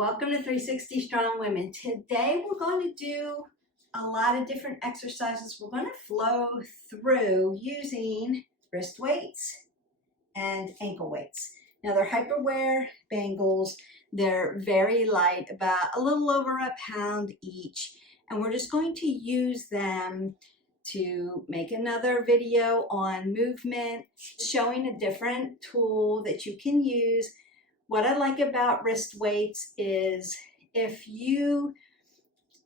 Welcome to 360 Strong Women. Today we're going to do a lot of different exercises. We're going to flow through using wrist weights and ankle weights. Now they're hyperwear bangles. They're very light, about a little over a pound each. And we're just going to use them to make another video on movement, showing a different tool that you can use. What I like about wrist weights is if you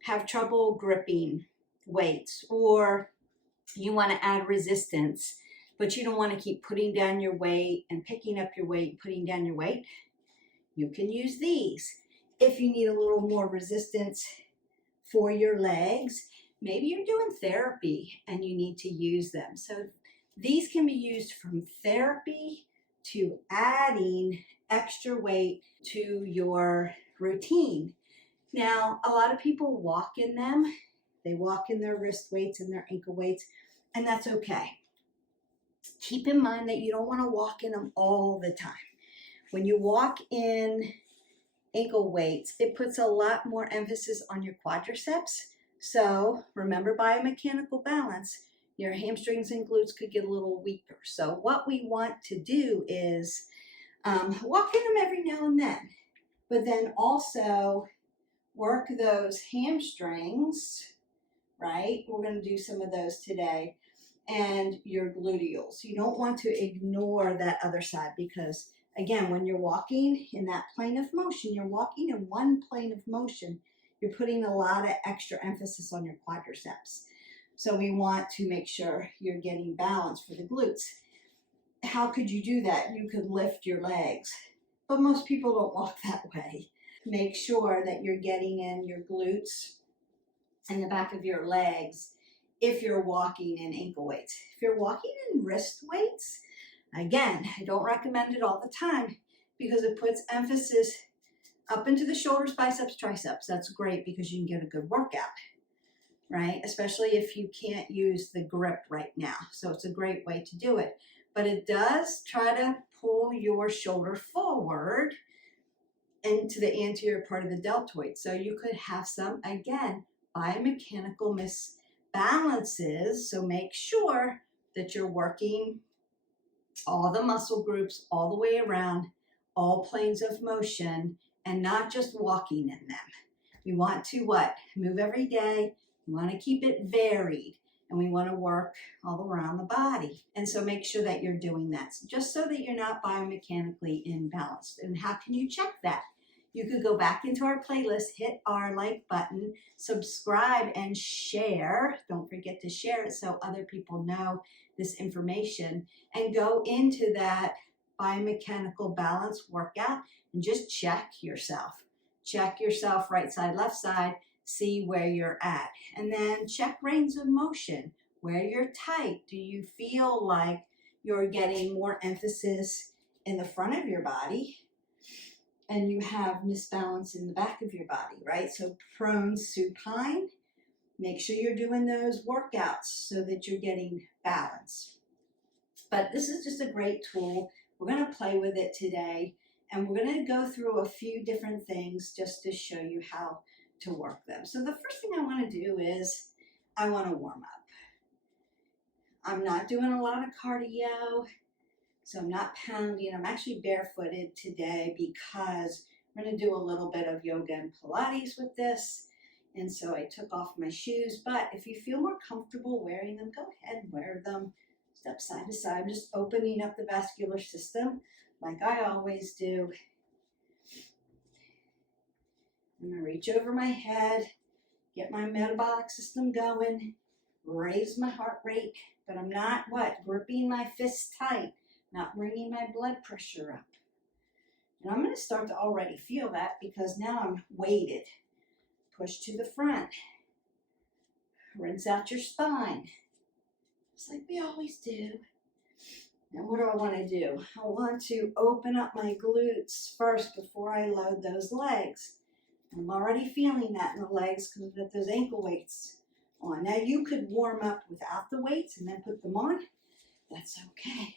have trouble gripping weights or you want to add resistance, but you don't want to keep putting down your weight and picking up your weight, putting down your weight, you can use these. If you need a little more resistance for your legs, maybe you're doing therapy and you need to use them. So these can be used from therapy to adding extra weight to your routine. Now, a lot of people walk in them. They walk in their wrist weights and their ankle weights, and that's okay. Keep in mind that you don't want to walk in them all the time. When you walk in ankle weights, it puts a lot more emphasis on your quadriceps. So remember biomechanical balance. Your hamstrings and glutes could get a little weaker. So what we want to do is walk in them every now and then, but then also work those hamstrings, right? We're going to do some of those today, and your gluteals. You don't want to ignore that other side because, again, when you're walking in that plane of motion, you're walking in one plane of motion, you're putting a lot of extra emphasis on your quadriceps. So we want to make sure you're getting balance for the glutes. How could you do that? You could lift your legs, but most people don't walk that way. Make sure that you're getting in your glutes and the back of your legs if you're walking in ankle weights. If you're walking in wrist weights, again, I don't recommend it all the time because it puts emphasis up into the shoulders, biceps, triceps. That's great because you can get a good workout, right? Especially if you can't use the grip right now. So it's a great way to do it. But it does try to pull your shoulder forward into the anterior part of the deltoid. So you could have some, again, biomechanical misbalances. So make sure that you're working all the muscle groups all the way around, all planes of motion, and not just walking in them. We want to what? Move every day. We want to keep it varied, and we want to work all around the body. And so make sure that you're doing that, just so that you're not biomechanically imbalanced. And how can you check that? You could go back into our playlist, hit our like button, subscribe, and share. Don't forget to share it so other people know this information, and go into that biomechanical balance workout and just check yourself. Check yourself right side, left side, see where you're at. And then check range of motion, where you're tight. Do you feel like you're getting more emphasis in the front of your body and you have misbalance in the back of your body, right? So prone, supine, make sure you're doing those workouts so that you're getting balance. But this is just a great tool. We're going to play with it today, and we're going to go through a few different things just to show you how to work them. So the first thing I want to do is I want to warm up. I'm not doing a lot of cardio, so I'm not pounding. I'm actually barefooted today because we're going to do a little bit of yoga and Pilates with this. And so I took off my shoes, but if you feel more comfortable wearing them, go ahead and wear them. Step side to side. I'm just opening up the vascular system like I always do. I'm going to reach over my head, get my metabolic system going, raise my heart rate, but I'm not gripping my fists tight, not bringing my blood pressure up. And I'm going to start to already feel that because now I'm weighted. Push to the front. Rinse out your spine. Just like we always do. Now what do I want to do? I want to open up my glutes first before I load those legs. I'm already feeling that in the legs because I've got those ankle weights on. Now you could warm up without the weights and then put them on. That's okay.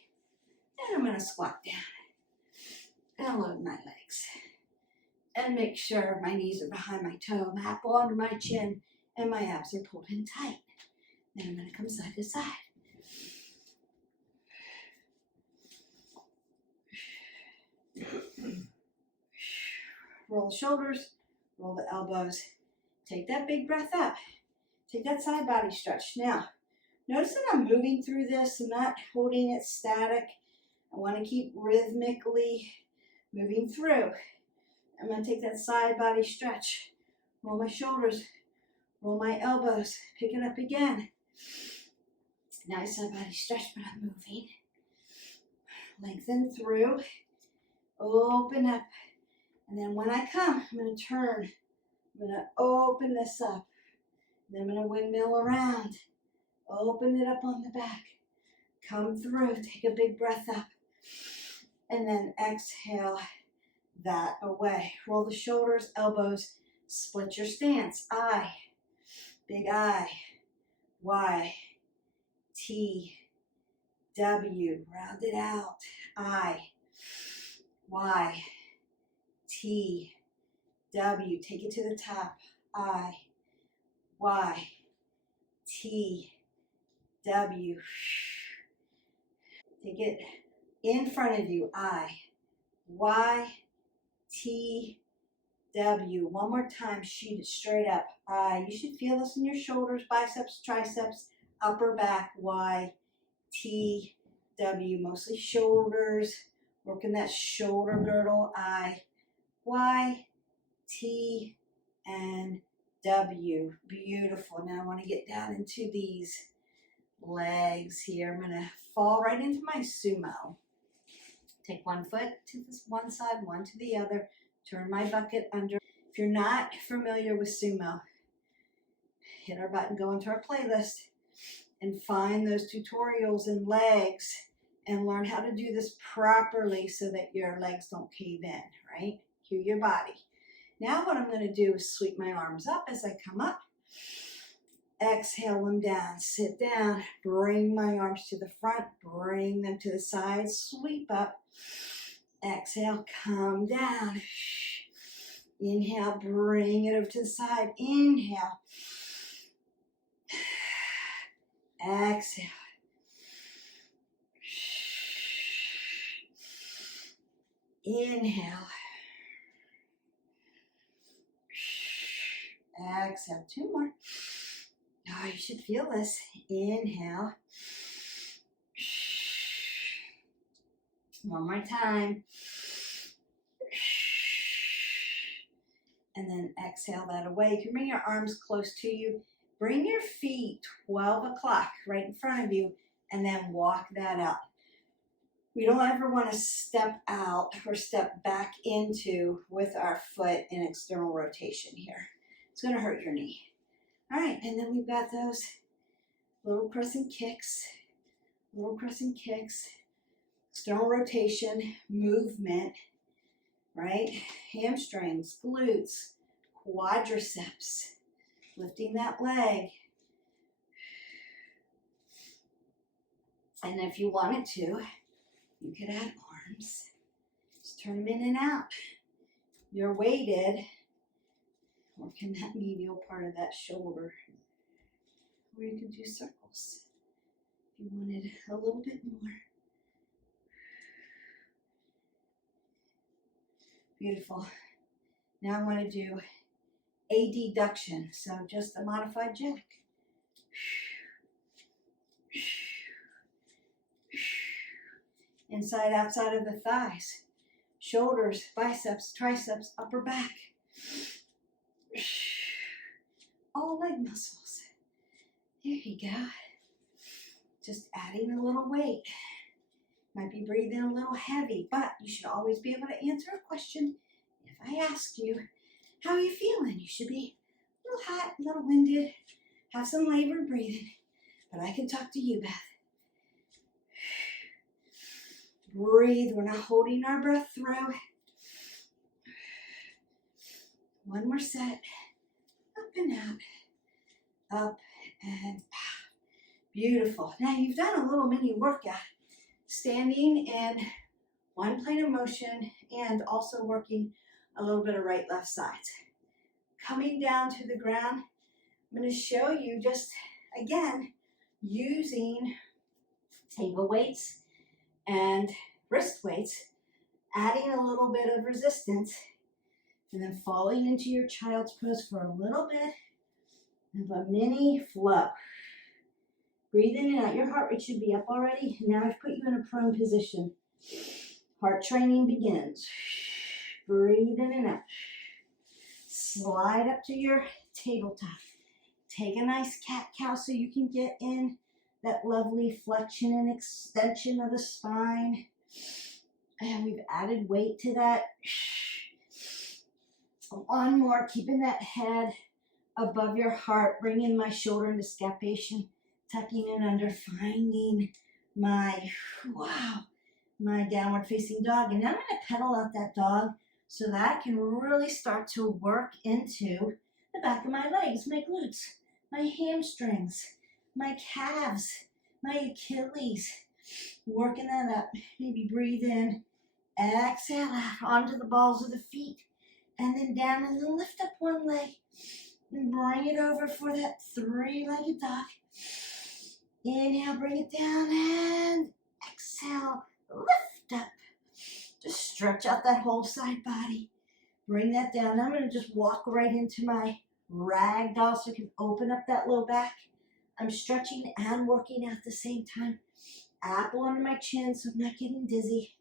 And I'm going to squat down and load my legs. and make sure my knees are behind my toe, my apple under my chin, and my abs are pulled in tight. Then I'm going to come side to side. Roll the shoulders, roll the elbows. Take that big breath up. Take that side body stretch. Now, notice that I'm moving through this and not holding it static. I want to keep rhythmically moving through. I'm going to take that side body stretch. Roll my shoulders, roll my elbows, pick it up again. Nice side body stretch, but I'm moving. Lengthen through, open up. And then when I come, I'm going to turn. I'm going to open this up. Then I'm going to windmill around. Open it up on the back. Come through. Take a big breath up. And then exhale that away. Roll the shoulders, elbows. Split your stance. I. Big I. Y. T. W. Round it out. I. Y. T. W. Take it to the top. I. Y. T. W. Take it in front of you. I. Y. T. W. One more time. Shoot it straight up. I. You should feel this in your shoulders, biceps, triceps, upper back. Y. T. W. Mostly shoulders. Working that shoulder girdle. I. Y. T. And W. Beautiful. Now I want to get down into these legs here. I'm going to fall right into my sumo. Take one foot to this one side, one to the other. Turn my bucket under. If you're not familiar with sumo, hit our button, go into our playlist, and find those tutorials in legs and learn how to do this properly so that your legs don't cave in, right? Cue your body. Now what I'm going to do is sweep my arms up as I come up. Exhale them down. Sit down. Bring my arms to the front. Bring them to the side. Sweep up. Exhale. Come down. Inhale. Bring it over to the side. Inhale. Exhale. Inhale. Exhale. Two more. Oh, you should feel this. Inhale. One more time. And then exhale that away. You can bring your arms close to you. Bring your feet 12 o'clock right in front of you and then walk that out. We don't ever want to step out or step back into with our foot in external rotation here. It's going to hurt your knee. All right, and then we've got those little crescent kicks, external rotation, movement, right? Hamstrings, glutes, quadriceps, lifting that leg. And if you wanted to, you could add arms. Just turn them in and out. You're weighted. Working that medial part of that shoulder. Or you could do circles if you wanted a little bit more. Beautiful. Now I want to do ADduction, so just a modified jack. Inside, outside of the thighs. Shoulders, biceps, triceps, upper back. All leg muscles. There you go. Just adding a little weight. Might be breathing a little heavy, but you should always be able to answer a question. If I ask you, how are you feeling? You should be a little hot, a little winded, have some labored breathing, but I can talk to you, Beth. Breathe. We're not holding our breath through. One more set. Up and out. Up and out. Beautiful. Now you've done a little mini workout. Standing in one plane of motion and also working a little bit of right, left sides. Coming down to the ground, I'm going to show you just, again, using table weights and wrist weights, adding a little bit of resistance, and then falling into your child's pose for a little bit of a mini flow. Breathe in and out. Your heart rate should be up already. Now I've put you in a prone position. Heart training begins. Breathe in and out. Slide up to your tabletop. Take a nice cat-cow so you can get in that lovely flexion and extension of the spine. And we've added weight to that. One more, keeping that head above your heart. Bring in my shoulder into scapation. Tucking in under, finding my, wow, my downward facing dog. And now I'm going to pedal out that dog so that I can really start to work into the back of my legs, my glutes, my hamstrings, my calves, my Achilles. Working that up. Maybe breathe in, exhale out onto the balls of the feet, and then down, and then lift up one leg and bring it over for that three-legged dog. Inhale, bring it down, and exhale, lift up. Just stretch out that whole side body. Bring that down. I'm going to just walk right into my ragdoll so I can open up that low back. I'm stretching and working out at the same time. Apple under my chin so I'm not getting dizzy.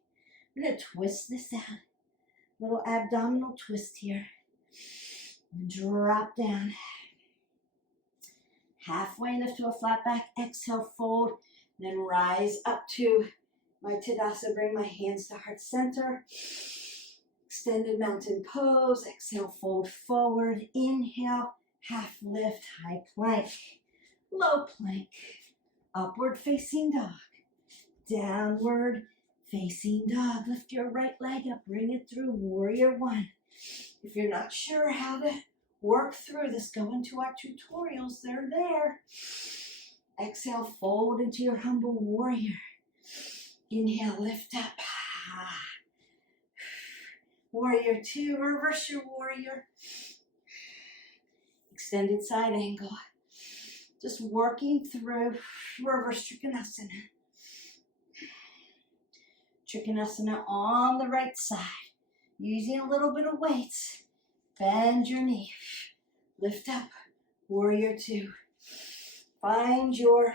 I'm going to twist this out. Little abdominal twist here. Drop down. Halfway lift to a flat back. Exhale, fold. Then rise up to my Tadasana. Bring my hands to heart center. Extended mountain pose. Exhale, fold forward. Inhale, half lift, high plank. Low plank. Upward facing dog. Downward facing dog. Lift your right leg up. Bring it through warrior one. If you're not sure how to work through this, go into our tutorials. They're there. Exhale, fold into your humble warrior. Inhale, lift up. Warrior two, reverse your warrior. Extended side angle. Just working through reverse Trikonasana. Trikonasana on the right side. Using a little bit of weights. Bend your knee. Lift up. Warrior two. Find your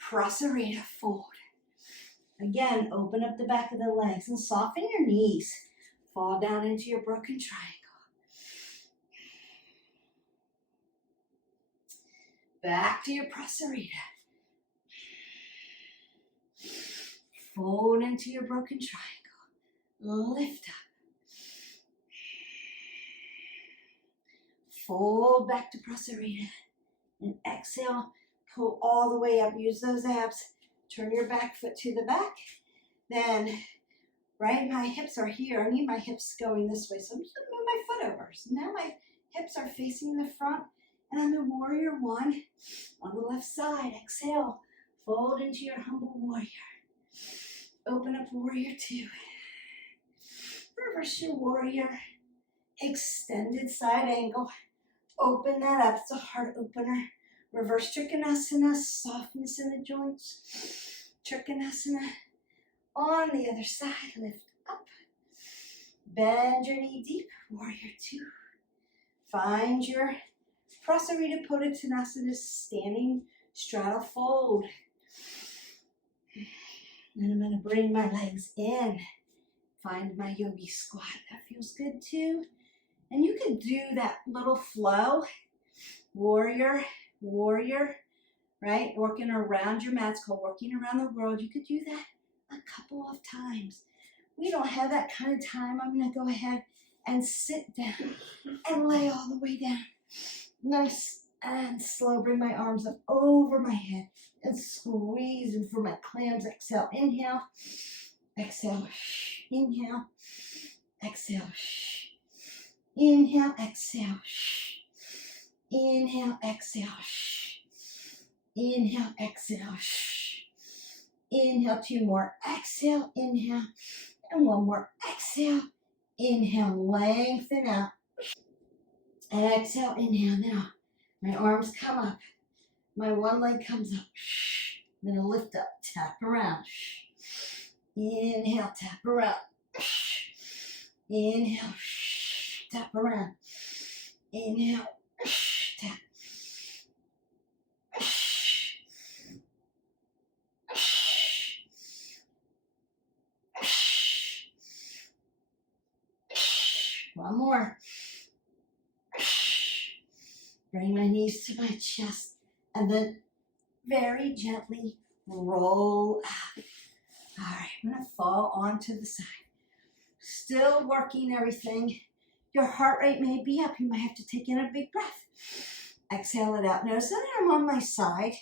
Prasarita fold. Again, open up the back of the legs and soften your knees. Fall down into your broken triangle. Back to your Prasarita. Fold into your broken triangle. Lift up. Fold back to Prasarita. And exhale, pull all the way up. Use those abs. Turn your back foot to the back. Then, right, my hips are here. I need my hips going this way. So I'm just going to move my foot over. So now my hips are facing the front. And I'm in warrior one on the left side. Exhale, fold into your humble warrior. Open up warrior two. Reverse your warrior. Extended side angle. Open that up. It's a heart opener. Reverse Trikonasana. Softness in the joints. Trikonasana. On the other side. Lift up. Bend your knee deep. Warrior two. Find your Prasarita Pottanasana. Standing straddle fold. Then I'm going to bring my legs in. Find my yogi squat. That feels good too. And you can do that little flow. Warrior, warrior, right? Working around your mat. It's called working around the world. You could do that a couple of times. We don't have that kind of time. I'm going to go ahead and sit down and lay all the way down. Nice and slow. Bring my arms up over my head and squeeze in for my clams. Exhale, inhale, exhale, inhale, exhale, inhale, exhale, inhale, exhale, inhale, exhale, inhale, two more, exhale, inhale, and one more, exhale, Inhale, lengthen out. Exhale, inhale. Now, my arms come up. My one leg comes up. I'm gonna lift up, tap around. Inhale, tap around. Inhale, tap around. Inhale, tap. One more. Bring my knees to my chest and then very gently roll out. All right, I'm gonna fall onto the side. Still working everything. Your heart rate may be up. You might have to take in a big breath. Exhale it out. Notice that I'm on my side.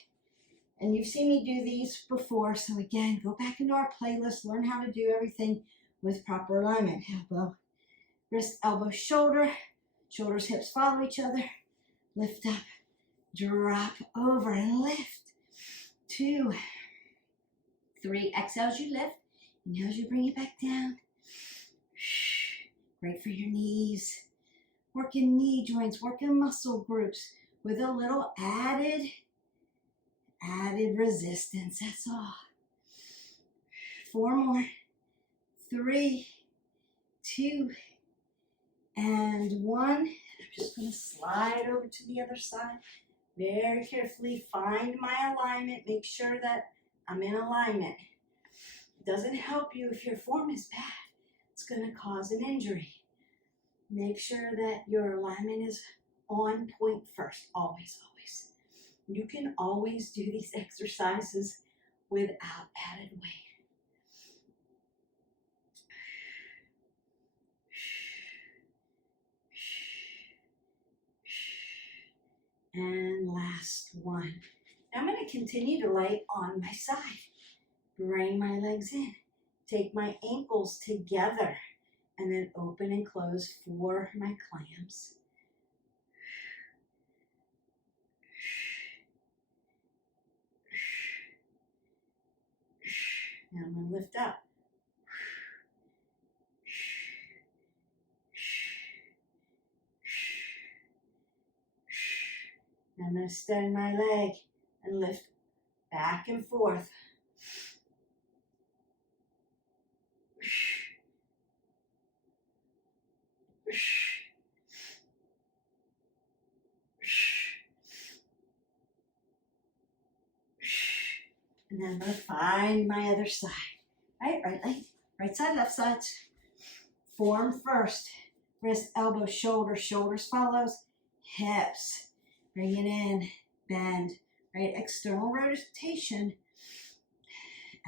And you've seen me do these before. So again, go back into our playlist. Learn how to do everything with proper alignment. Elbow, wrist, elbow, shoulder. Shoulders, hips follow each other. Lift up. Drop over and lift. 2, 3. Exhale as you lift. Inhale as you bring it back down. Great for your knees. Working knee joints, working muscle groups with a little added resistance. That's all. 4 more. 3, 2, and 1. I'm just going to slide over to the other side. Very carefully find my alignment. Make sure that I'm in alignment. It doesn't help you if your form is bad. It's going to cause an injury. Make sure that your alignment is on point first. Always, always. You can always do these exercises without added weight. And last one. Now I'm going to continue to lay on my side. Bring my legs in. Take my ankles together. And then open and close for my clams. Now I'm going to lift up. Now I'm going to extend my leg and lift back and forth. And then I'm going to find my other side. Right leg, right side, left side. Form first. Wrist, elbow, shoulder, shoulders follows. Hips. Bring it in. Bend. Right, external rotation.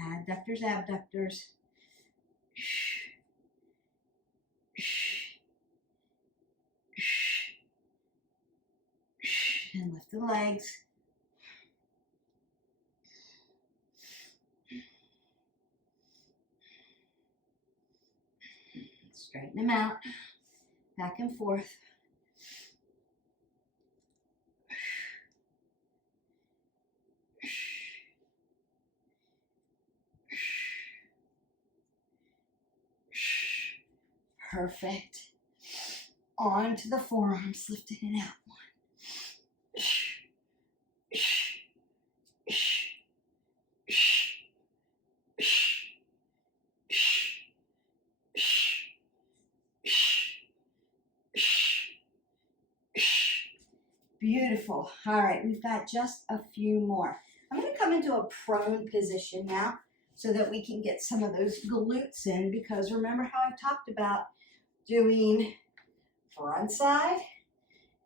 Adductors, abductors. And lift the legs. Straighten them out. Back and forth. Perfect. On to the forearms, lifting it out. 1. Beautiful. All right, we've got just a few more. I'm going to come into a prone position now so that we can get some of those glutes in, because remember how I talked about doing front side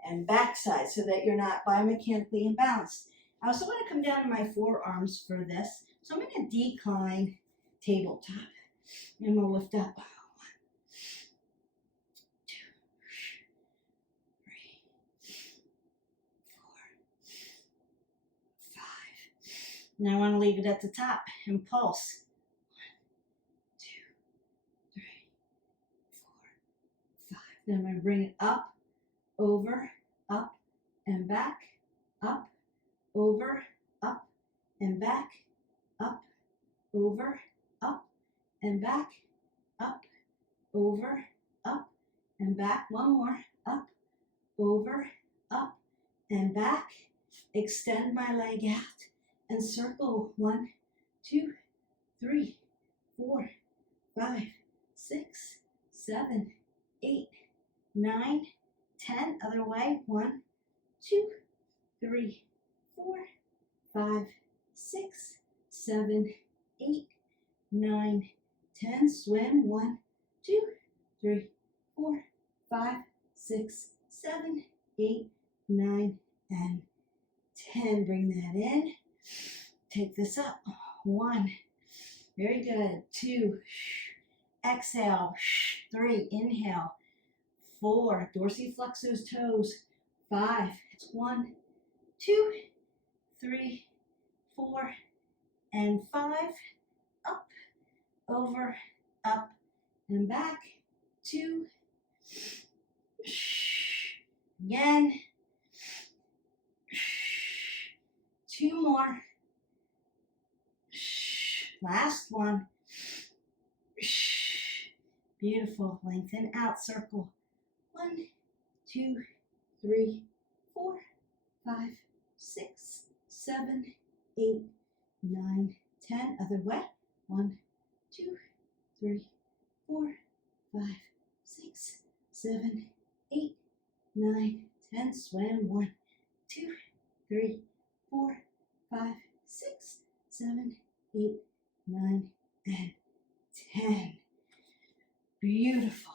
and back side so that you're not biomechanically imbalanced. I also want to come down to my forearms for this. So I'm going to decline tabletop and we'll lift up. 1, 2, 3, 4, 5. Now I want to leave it at the top and pulse. 1, 2, 3, 4, 5. Then I'm going to bring it up, over, up, and back, up, over, up, and back, up, over, up, and back, up, over, up, and back. One more. Up, over, up, and back. Extend my leg out and circle. 1, 2, 3, 4, 5, 6, 7, 8, 9, 10. Other way. 1, 2, 3, 4, 5, 6, 7, 8, 9, 10. Swim. 1, 2, 3, 4, 5, 6, 7, 8, 9, and 10. Bring that in. Take this up. 1. Very good. 2. Exhale. 3. Inhale. 4. Dorsiflex those toes. 5. It's 1, 2, 3, 4, and 5. Up, over, up, and back. 2. Again. 2 more. Last one. Beautiful. Lengthen out, circle. 1, 2, 3, 4, 5, 6, 7, 8, 9, 10. Other way. 1, 2, 3, 4, 5, 6, 7, 8, 9, 10. Swim. 1, 2, 3, 4, 5, 6, 7, 8, 9, and 10. Beautiful.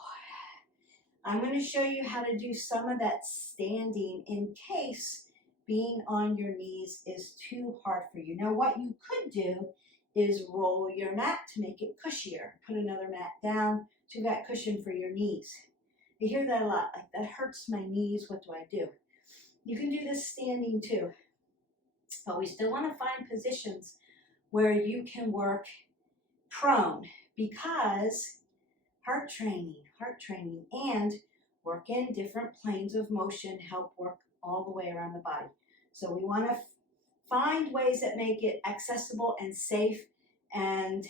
I'm going to show you how to do some of that standing in case being on your knees is too hard for you. Now, what you could do is roll your mat to make it cushier. Put another mat down to that cushion for your knees. I hear that a lot, like that hurts my knees, what do I do? You can do this standing too, but we still want to find positions where you can work prone, because heart training, and work in different planes of motion help work all the way around the body. So we want to find ways that make it accessible and safe and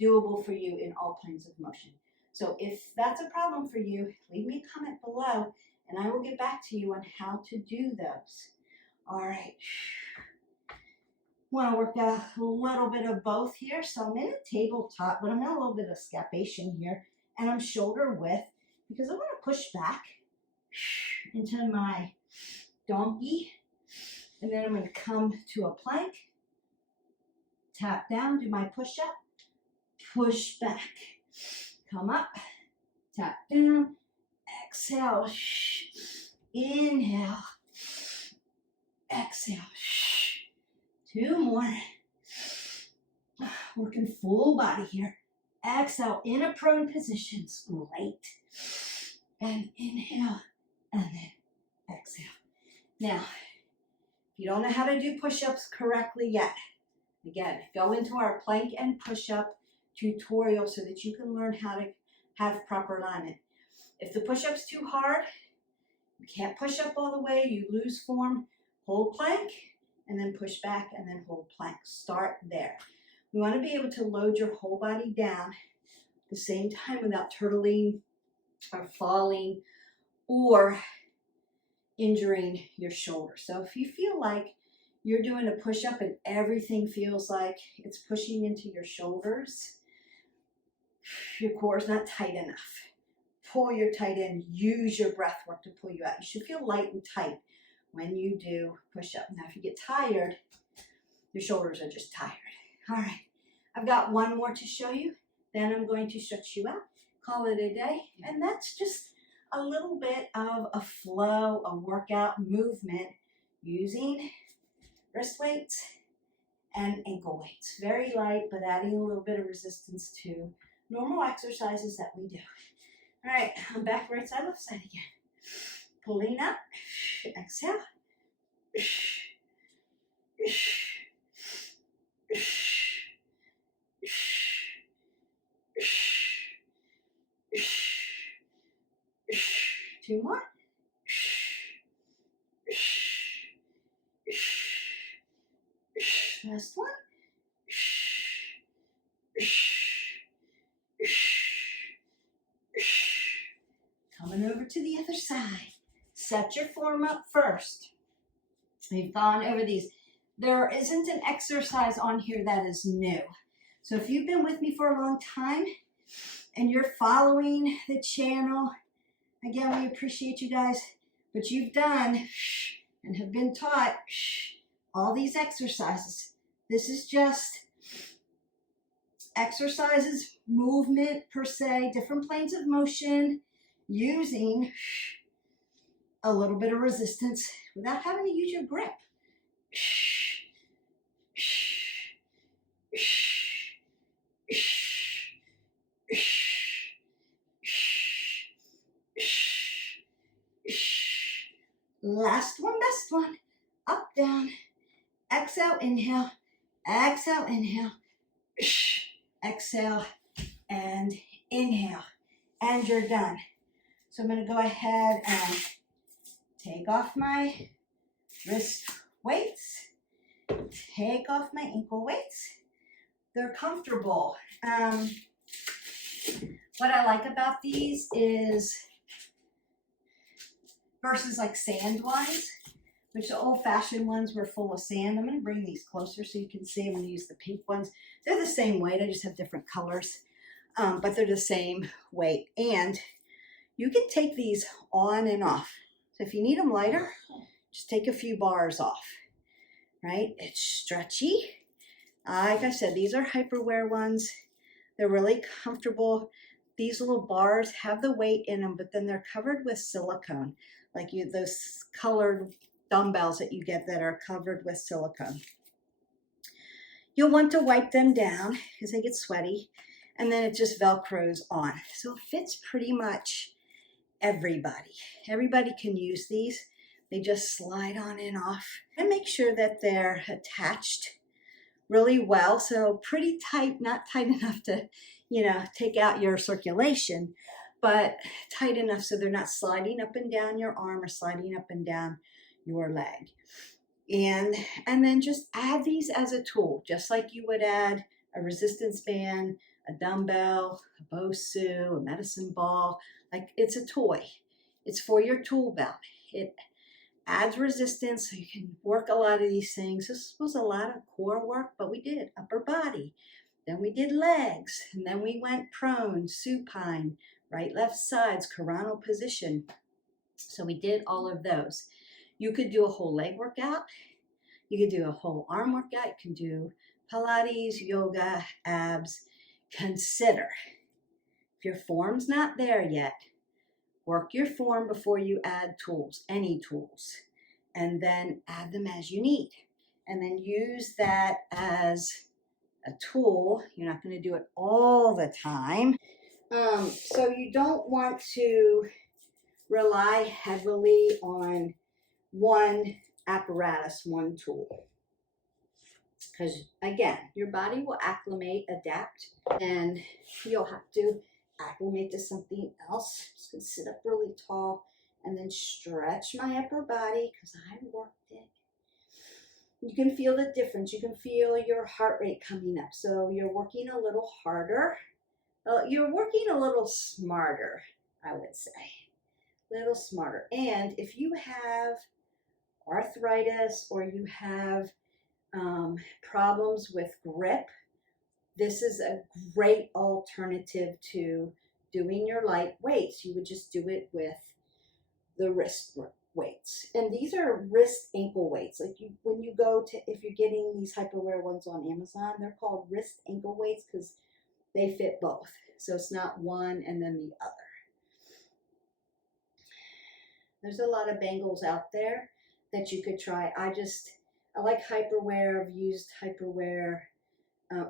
doable for you in all planes of motion. So if that's a problem for you, leave me a comment below and I will get back to you on how to do those. All right. Want to work a little bit of both here. So I'm in a tabletop, but I'm in a little bit of scapation here, and I'm shoulder width because I want to push back into my donkey, and then I'm going to come to a plank, tap down, do my push up, push back, come up, tap down, exhale, inhale, exhale. 2 more. Working full body here. Exhale in a prone position. Great. And inhale. And then exhale. Now, if you don't know how to do push-ups correctly yet, again, go into our plank and push-up tutorial so that you can learn how to have proper alignment. If the push-up's too hard, you can't push up all the way, you lose form, hold plank, and then push back, and then hold plank. Start there. We want to be able to load your whole body down at the same time without turtling or falling or injuring your shoulder. So if you feel like you're doing a push-up and everything feels like it's pushing into your shoulders, your core is not tight enough. Pull your tight in. Use your breath work to pull you out. You should feel light and tight when you do push-up. Now, if you get tired, your shoulders are just tired. All right, I've got one more to show you. Then I'm going to stretch you out, call it a day. And that's just a little bit of a flow, a workout movement using wrist weights and ankle weights. Very light, but adding a little bit of resistance to normal exercises that we do. All right, I'm back right side, left side again. Pulling up, exhale. 2 more. Last one. Coming over to the other side. Set your form up first. We've gone over these. There isn't an exercise on here that is new. So if you've been with me for a long time and you're following the channel, again, we appreciate you guys, but you've done and have been taught all these exercises. This is just exercises, movement per se, different planes of motion, using a little bit of resistance without having to use your grip. Last one, best one. Up, down. Exhale, inhale. Exhale, inhale. Exhale and inhale. And you're done. So I'm going to go ahead and take off my wrist weights. Take off my ankle weights. They're comfortable. What I like about these is, versus like sand ones, which the old-fashioned ones were full of sand. I'm going to bring these closer so you can see. I'm going to use the pink ones. They're the same weight. I just have different colors, but they're the same weight. And you can take these on and off. So if you need them lighter, just take a few bars off, right? It's stretchy. Like I said, these are hyperwear ones. They're really comfortable. These little bars have the weight in them, but then they're covered with silicone, like those colored dumbbells that you get that are covered with silicone. You'll want to wipe them down because they get sweaty, and then it just Velcros on. So it fits pretty much everybody. Everybody can use these. They just slide on and off. And make sure that they're attached really well. So pretty tight, not tight enough to, take out your circulation, but tight enough so they're not sliding up and down your arm or sliding up and down your leg. And then just add these as a tool, just like you would add a resistance band, a dumbbell, a Bosu, a medicine ball. Like, it's a toy. It's for your tool belt. It adds resistance so you can work a lot of these things. This was a lot of core work, but we did upper body. Then we did legs, and then we went prone, supine, right, left sides, coronal position. So we did all of those. You could do a whole leg workout. You could do a whole arm workout. You can do Pilates, yoga, abs. Consider, if your form's not there yet, work your form before you add tools, any tools, and then add them as you need. And then use that as a tool. You're not going to do it all the time. So you don't want to rely heavily on one apparatus, one tool. Because again, your body will acclimate, adapt, and you'll have to acclimate to something else. I'm just going to sit up really tall and then stretch my upper body because I worked it. You can feel the difference. You can feel your heart rate coming up. So you're working a little harder. You're working a little smarter, I would say. A little smarter. And if you have arthritis or you have problems with grip, this is a great alternative to doing your light weights. You would just do it with the wrist weights. And these are wrist ankle weights. Like when you go to, if you're getting these hyperwear ones on Amazon, they're called wrist ankle weights because they fit both. So it's not one and then the other. There's a lot of bangles out there that you could try. I like hyperwear. I've used hyperwear,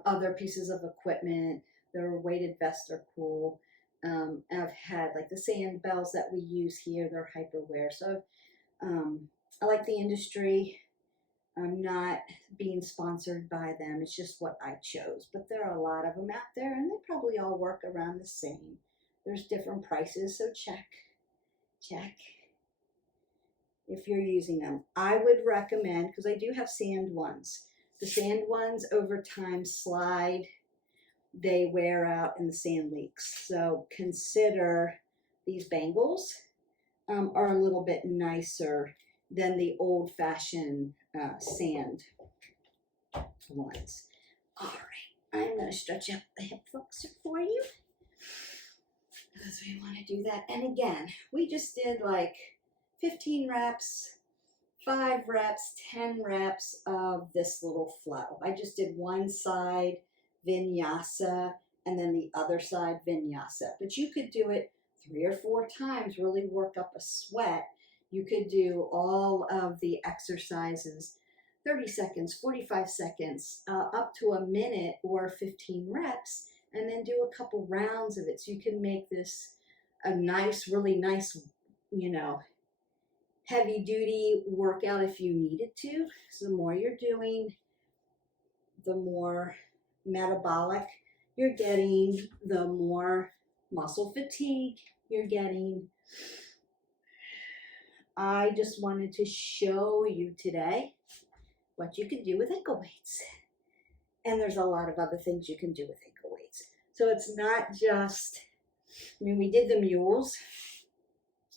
other pieces of equipment. Their weighted vests are cool. I've had like the sand bells that we use here. They're hyperwear. So I like the industry. I'm not being sponsored by them. It's just what I chose. But there are a lot of them out there, and they probably all work around the same. There's different prices, so check if you're using them. I would recommend, because I do have sand ones. The sand ones over time slide, they wear out, and the sand leaks. So consider these bangles are a little bit nicer than the old-fashioned sand ones. All right, I'm going to stretch out the hip flexor for you because we want to do that. And again, we just did like 15 reps, 5 reps, 10 reps of this little flow. I just did one side vinyasa and then the other side vinyasa. But you could do it 3 or 4 times, really work up a sweat. You could do all of the exercises, 30 seconds, 45 seconds, up to a minute or 15 reps, and then do a couple rounds of it. So you can make this a nice, really nice, you know, heavy duty workout if you needed to. So the more you're doing, the more metabolic you're getting, the more muscle fatigue you're getting. I just wanted to show you today what you can do with ankle weights. And there's a lot of other things you can do with ankle weights. So it's not just, I mean, we did the mules,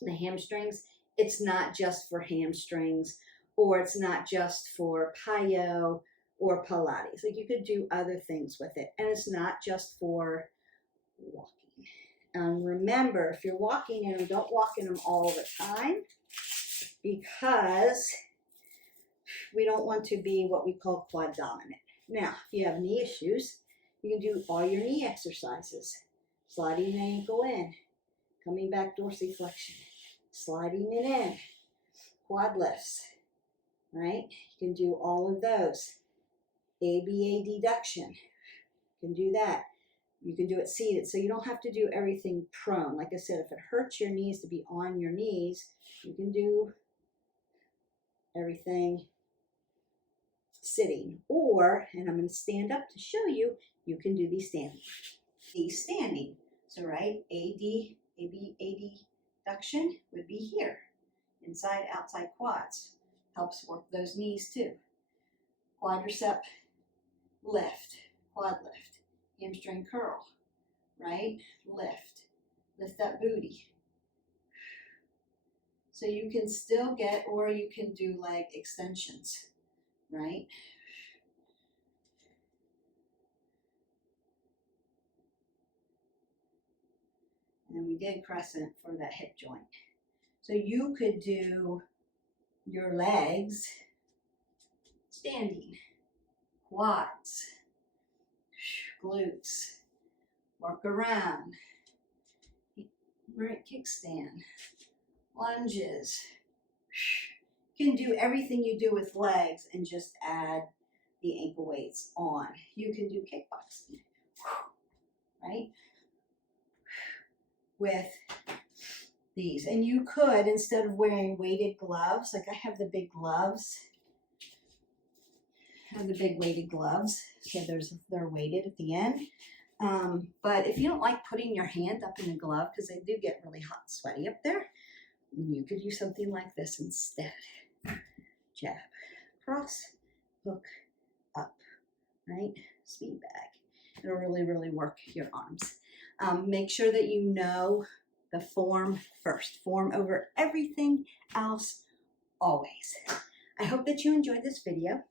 the hamstrings. It's not just for hamstrings, or it's not just for plyo or Pilates. Like, you could do other things with it. And it's not just for walking. Remember, if you're walking in them, don't walk in them all the time, because we don't want to be what we call quad dominant. Now, if you have knee issues, you can do all your knee exercises. Sliding the ankle in, coming back dorsiflexion, sliding it in, quad lifts, right? You can do all of those. ADduction, you can do that. You can do it seated, so you don't have to do everything prone. Like I said, if it hurts your knees to be on your knees, you can do everything sitting. Or, and I'm going to stand up to show you, you can do these standing. These standing. So, right, ADduction would be here. Inside, outside quads. Helps work those knees too. Quadricep lift, quad lift. Hamstring curl, right? Lift that booty. So you can still get, or you can do leg extensions, right? And we did crescent for that hip joint. So you could do your legs standing, quads, glutes, work around, right kickstand, lunges. You can do everything you do with legs and just add the ankle weights on. You can do kickboxing, right? With these. And you could, instead of wearing weighted gloves, like I have the big gloves, so they're weighted at the end. But if you don't like putting your hand up in the glove, because they do get really hot and sweaty up there, you could use something like this instead. Jab, cross, hook, up, right? Speed bag. It'll really, really work your arms. Make sure that you know the form first. Form over everything else, always. I hope that you enjoyed this video.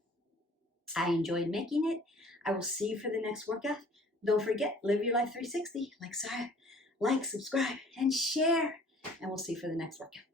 I enjoyed making it. I will see you for the next workout. Don't forget, live your life 360. Like, subscribe, and share. And we'll see you for the next workout.